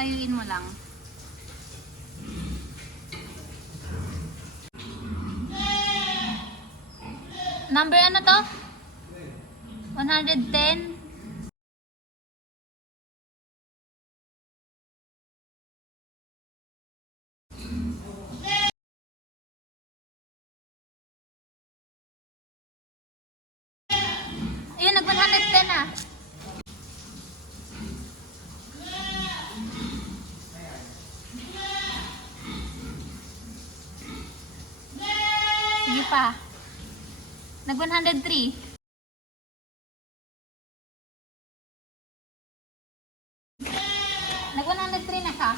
Patayuin mo lang. Number ano to? 110? Ayun, nag 110 na. Sige pa. Nag 103. Nag 103 na ka.